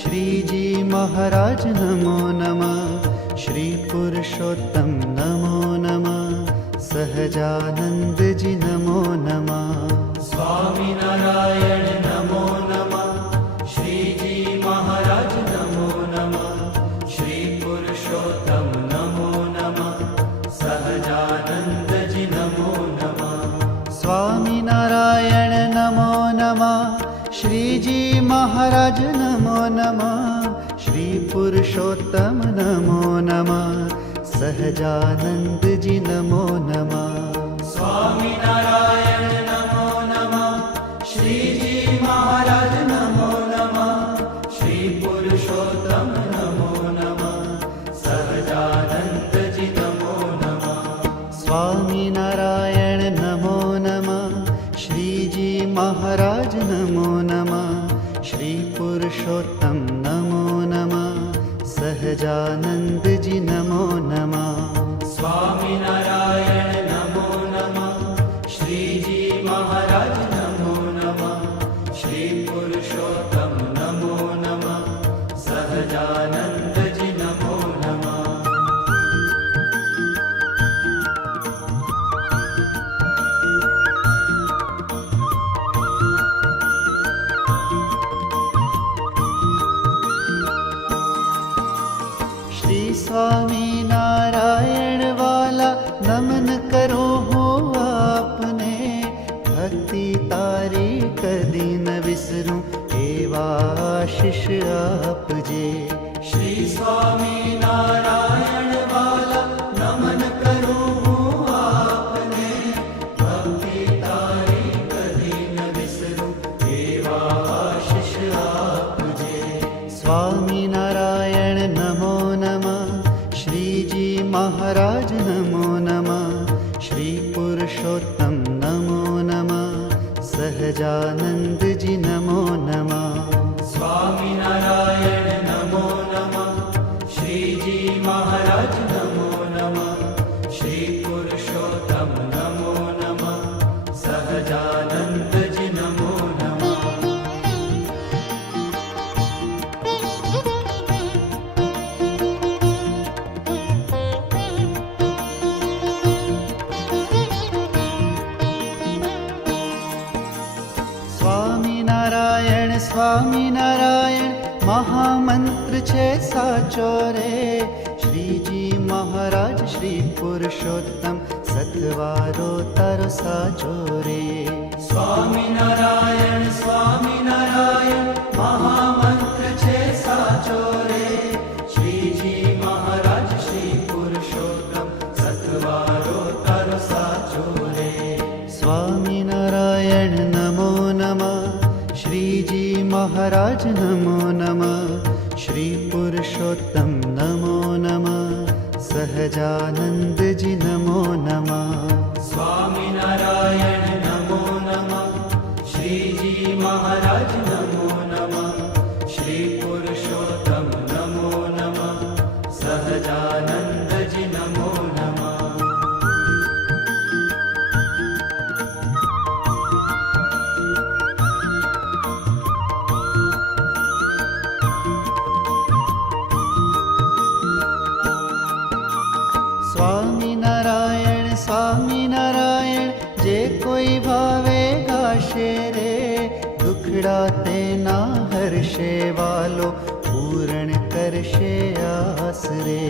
श्रीजी महाराज नमो नमः। श्री पुरुषोत्तम नमो नमः। सहजानंद जी नमो नमः। स्वामी नारायण नमो नमः। श्रीजी महाराज नमो नमः। श्री पुरुषोत्तम नमो नमः। सहजानंद जी नमो नमः। स्वामी नारायण नमो नमः। श्रीजी महाराज नमो नमः। श्री पुरुषोत्तम नमो नमः। सहजानंद जी नमो नमः। स्वामी नारायण नमो नमः। श्रीजी महाराज नमो नमः। श्री पुरुषोत्तम नमो नमः। सहजानंद जी नमो नमः। स्वामी नारायण नमो नमः। श्रीजी महाराज नमो नमः। श्री पुरुषोत्तम नमो नमः। सहजानंद जी नमो नमः। स्वामी नारायण नमो नमः। श्रीजी महाराज नमो नमः। श्री पुरुषोत्तम नमो नमः। सहजानंद जी नमो नमः। श्री स्वामी नारायण वाला नमन करो हो आपने। भक्ति तारी कदी न विसरूं एवा आशीष आप जे। श्री स्वामी नारायण वाला नमन करूं हूँ आपने। भक्ति तारी कदी न विसरूं एवा आशीष आप जे। स्वामी नारायण नमो नमः। श्रीजी महाराज नमो नमः। श्री पुरुषोत्तम नमो नमः। सहजानंद जी नमो नमः। स्वामी नारायण नमो नमः। श्रीजी महाराज नमो नमः। श्री पुरुषोत्तम नमो नमः। सहजानंद जी नमो नमः। स्वामी नारायण महामंत्र छे साचो रे। श्रीजी महाराज श्री पुरुषोत्तम सतवारो तारो साचो रे। स्वामी नारायण महामंत्र छे साचो रे। श्रीजी महाराज श्री पुरुषोत्तम सतवारो तारो साचो रे। स्वामी नारायण नमो नमः। श्रीजी महाराज नमो नमः। श्री पुरुषोत्तम नमो नमः। सहजानंद जी नमो नमः। स्वामी नारायण नमो नमः। श्रीजी महाराज नमो नमः। श्री पुरुषोत्तम नमो नमः। सहजानंद जी नमो नमः। स्वामी नारायण जे कोई भावे गाशे रे। दुखड़ा ते ना हर्षे वालो पूर्ण करशे आस रे।